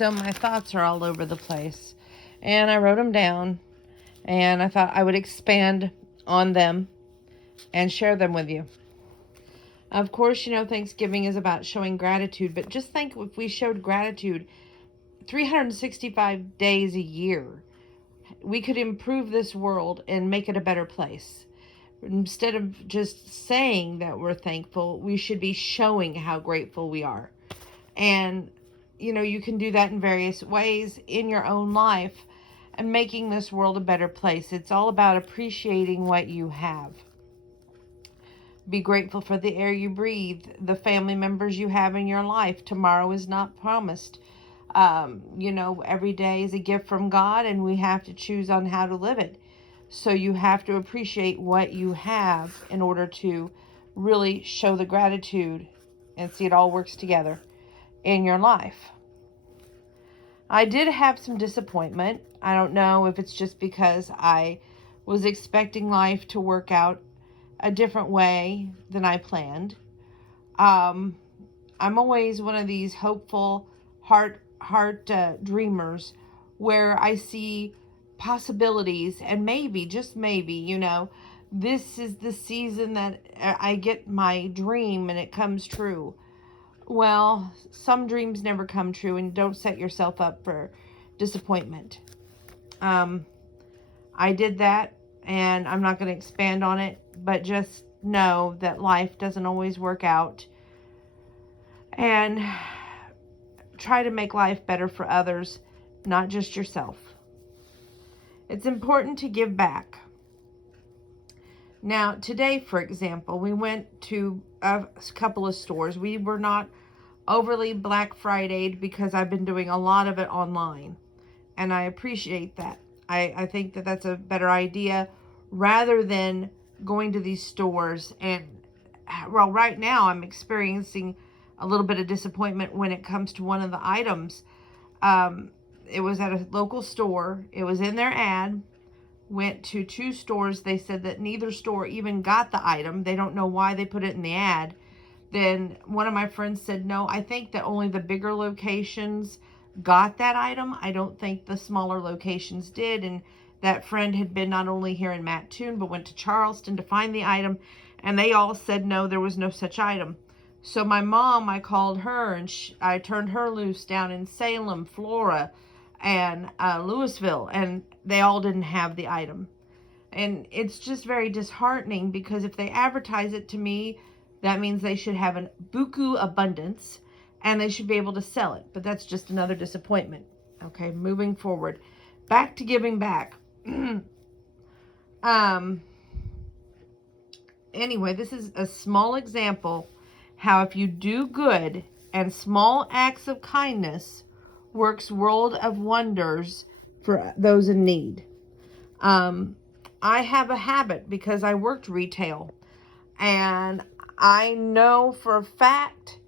So my thoughts are all over the place. And I wrote them down. And I thought I would expand on them and share them with you. Of course, Thanksgiving is about showing gratitude. But just think if we showed gratitude 365 days a year, we could improve this world and make it a better place. Instead of just saying that we're thankful, we should be showing how grateful we are. And, you can do that in various ways in your own life and making this world a better place. It's all about appreciating what you have. Be grateful for the air you breathe, the family members you have in your life. Tomorrow is not promised. Every day is a gift from God, and we have to choose on how to live it. So you have to appreciate what you have in order to really show the gratitude and see it all works together in your life. I did have some disappointment. I don't know if it's just because I was expecting life to work out a different way than I planned. I'm always one of these hopeful heart dreamers where I see possibilities, and maybe, just maybe, this is the season that I get my dream and it comes true. Well, some dreams never come true, and don't set yourself up for disappointment. I did that, and I'm not going to expand on it, but just know that life doesn't always work out. And try to make life better for others, not just yourself. It's important to give back. Now, today, for example, we went to a couple of stores. We were not overly Black Friday'd because I've been doing a lot of it online. And I appreciate that. I think that that's a better idea rather than going to these stores. And, well, right now I'm experiencing a little bit of disappointment when it comes to one of the items. It was at a local store. It was in their ad. Went to 2 stores. They said that neither store even got the item. They don't know why they put it in the ad. Then one of my friends said, no, I think that only the bigger locations got that item. I don't think the smaller locations did. And that friend had been not only here in Mattoon, but went to Charleston to find the item. And they all said, no, there was no such item. So my mom, I called her, and I turned her loose down in Salem, Flora, and Louisville, and they all didn't have the item. And it's just very disheartening, because if they advertise it to me, that means they should have a buku abundance, and they should be able to sell it. But that's just another disappointment. Okay, moving forward. Back to giving back. Anyway, this is a small example how if you do good and small acts of kindness works world of wonders for those in need. I have a habit because I worked retail, and I know for a fact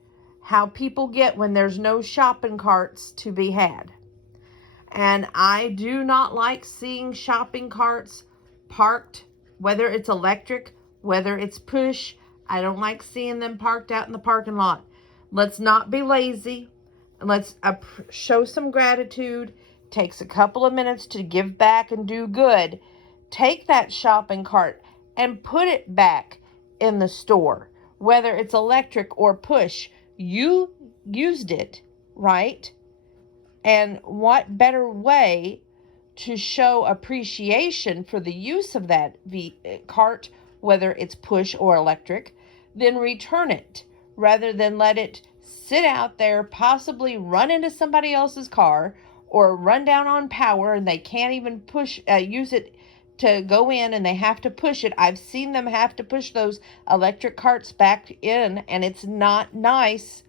how people get when there's no shopping carts to be had. And I do not like seeing shopping carts parked, whether it's electric, whether it's push. I don't like seeing them parked out in the parking lot. Let's not be lazy. Let's show some gratitude. Takes a couple of minutes to give back and do good. Take that shopping cart and put it back in the store, whether it's electric or push. You used it, right? And what better way to show appreciation for the use of that cart, whether it's push or electric, than return it, rather than let it sit out there, possibly run into somebody else's car or run down on power, and they can't even use it to go in, and they have to push it. I've seen them have to push those electric carts back in, and it's not nice.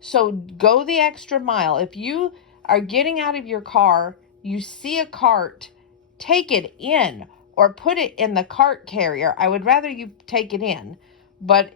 So go the extra mile. If you are getting out of your car, you see a cart, take it in or put it in the cart carrier. I would rather you take it in, but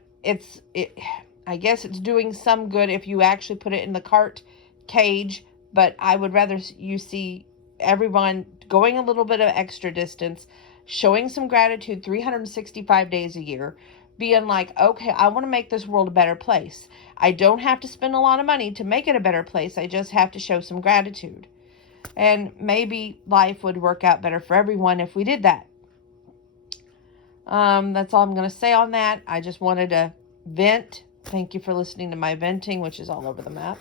I guess it's doing some good if you actually put it in the cart cage, but I would rather you see everyone going a little bit of extra distance, showing some gratitude 365 days a year, being like, okay, I want to make this world a better place. I don't have to spend a lot of money to make it a better place. I just have to show some gratitude. And maybe life would work out better for everyone if we did that. That's all I'm going to say on that. I just wanted to vent. Thank you for listening to my venting, which is all over the map.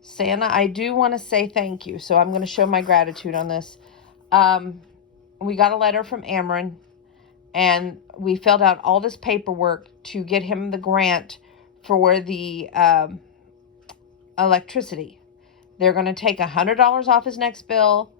Santa, I do want to say thank you. So I'm going to show my gratitude on this. We got a letter from Ameren, and we filled out all this paperwork to get him the grant for the electricity. They're going to take $100 off his next bill.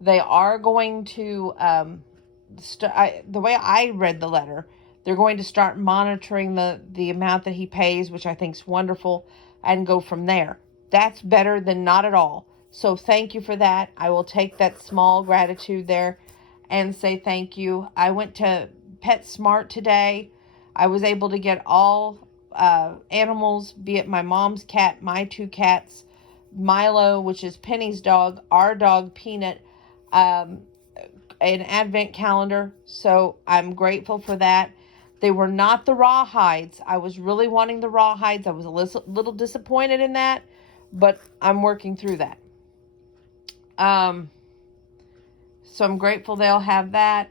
They are going to, the way I read the letter, they're going to start monitoring the amount that he pays, which I think is wonderful, and go from there. That's better than not at all. So thank you for that. I will take that small gratitude there and say thank you. I went to PetSmart today. I was able to get all animals, be it my mom's cat, my 2 cats, Milo, which is Penny's dog, our dog Peanut, an advent calendar. So I'm grateful for that. They were not the rawhides. I was really wanting the rawhides. I was a little disappointed in that, but I'm working through that. So I'm grateful they'll have that.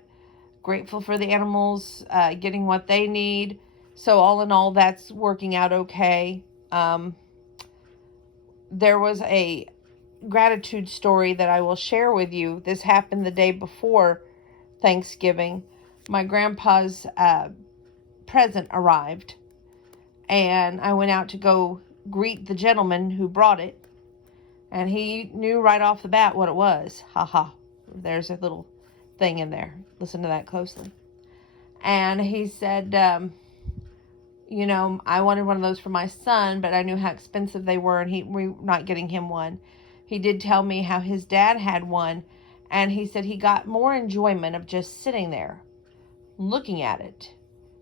Grateful for the animals getting what they need. So all in all, that's working out okay. There was a gratitude story that I will share with you. This happened the day before Thanksgiving. My grandpa's present arrived, and I went out to go greet the gentleman who brought it, and he knew right off the bat what it was. Ha. There's a little thing in there. Listen to that closely. And he said, I wanted one of those for my son, but I knew how expensive they were, and we're not getting him one. He did tell me how his dad had one, and he said he got more enjoyment of just sitting there looking at it,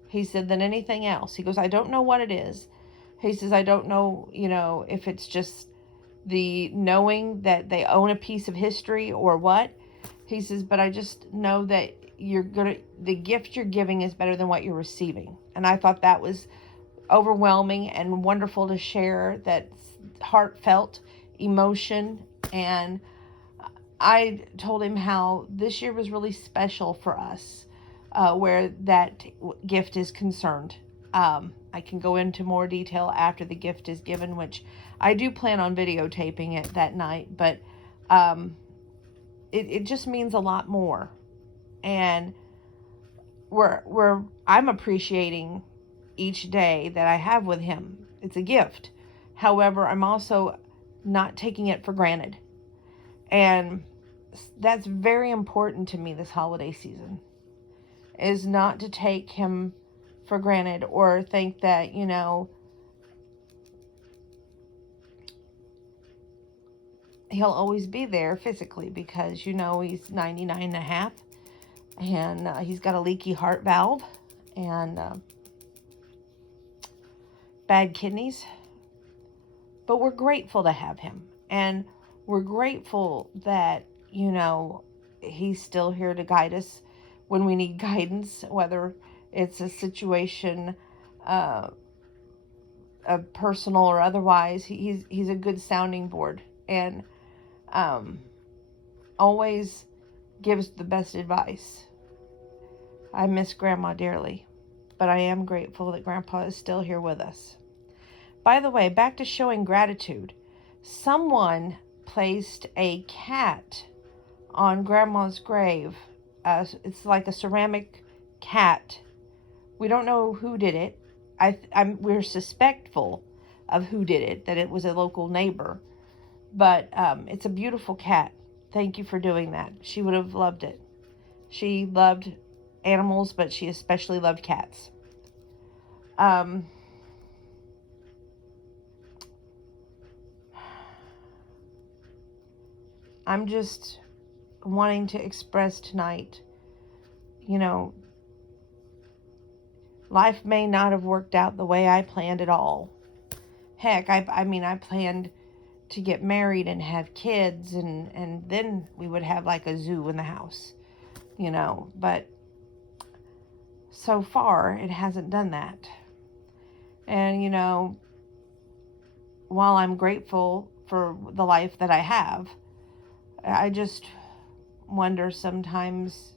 he said, than anything else. He goes, I don't know what it is. He says, I don't know, if it's just the knowing that they own a piece of history or what. He says, but I just know that the gift you're giving is better than what you're receiving. And I thought that was overwhelming and wonderful to share, that heartfelt emotion. And I told him how this year was really special for us, where that gift is concerned. I can go into more detail after the gift is given, which I do plan on videotaping it that night, but it just means a lot more. And I'm appreciating each day that I have with him. It's a gift. However, I'm also not taking it for granted. And that's very important to me this holiday season, is not to take him for granted or think that, he'll always be there physically, because, he's 99 and a half, and he's got a leaky heart valve and bad kidneys. But we're grateful to have him, and we're grateful that, he's still here to guide us when we need guidance, whether it's a situation, a personal or otherwise. He's a good sounding board, and always gives the best advice. I miss Grandma dearly, but I am grateful that Grandpa is still here with us. By the way, back to showing gratitude. Someone placed a cat on Grandma's grave. It's like a ceramic cat. We don't know who did it. We're suspectful of who did it, that it was a local neighbor. But it's a beautiful cat. Thank you for doing that. She would have loved it. She loved animals, but she especially loved cats. I'm just wanting to express tonight, life may not have worked out the way I planned at all. Heck, I planned to get married and have kids, and then we would have like a zoo in the house. but so far it hasn't done that. And, while I'm grateful for the life that I have, I just wonder sometimes,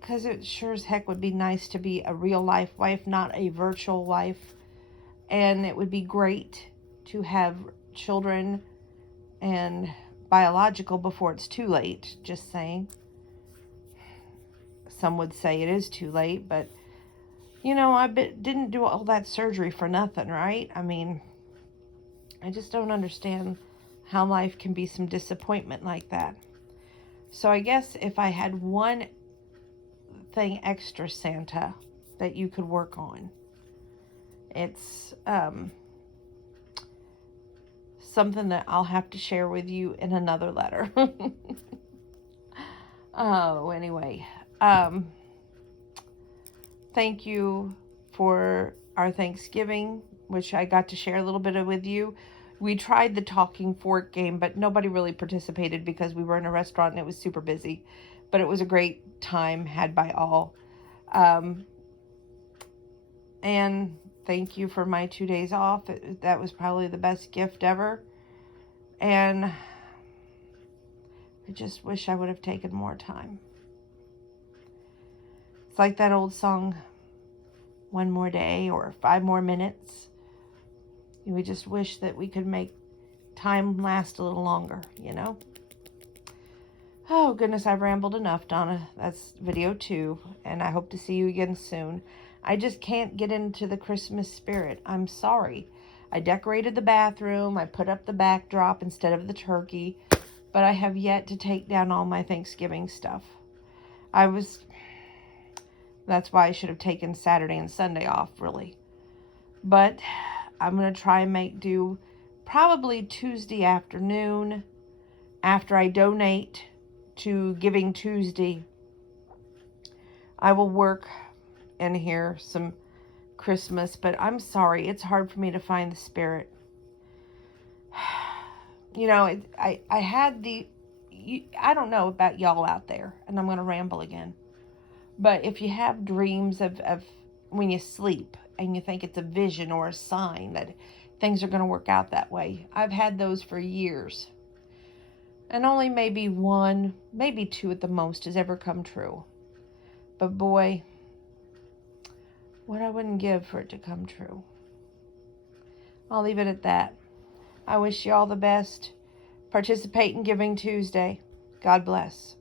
because it sure as heck would be nice to be a real life wife, not a virtual wife. And it would be great to have children and biological before it's too late, just saying. Some would say it is too late, but I didn't do all that surgery for nothing, right? I mean, I just don't understand how life can be some disappointment like that. So I guess if I had one thing extra, Santa, that you could work on, it's something that I'll have to share with you in another letter. Oh, anyway. Thank you for our Thanksgiving, which I got to share a little bit of with you. We tried the talking fork game, but nobody really participated because we were in a restaurant and it was super busy. But it was a great time had by all. And thank you for my 2 days off. That was probably the best gift ever. And I just wish I would have taken more time. It's like that old song, One More Day or 5 More Minutes. We just wish that we could make time last a little longer, Oh, goodness, I've rambled enough, Donna. That's video 2, and I hope to see you again soon. I just can't get into the Christmas spirit. I'm sorry. I decorated the bathroom. I put up the backdrop instead of the turkey, but I have yet to take down all my Thanksgiving stuff. That's why I should have taken Saturday and Sunday off, really. But I'm going to try and make do probably Tuesday afternoon after I donate to Giving Tuesday. I will work in here some Christmas, but I'm sorry, it's hard for me to find the spirit. I had I don't know about y'all out there, and I'm going to ramble again, but if you have dreams of when you sleep and you think it's a vision or a sign that things are going to work out that way, I've had those for years. And only maybe 1, maybe 2 at the most has ever come true. But boy, what I wouldn't give for it to come true. I'll leave it at that. I wish you all the best. Participate in Giving Tuesday. God bless.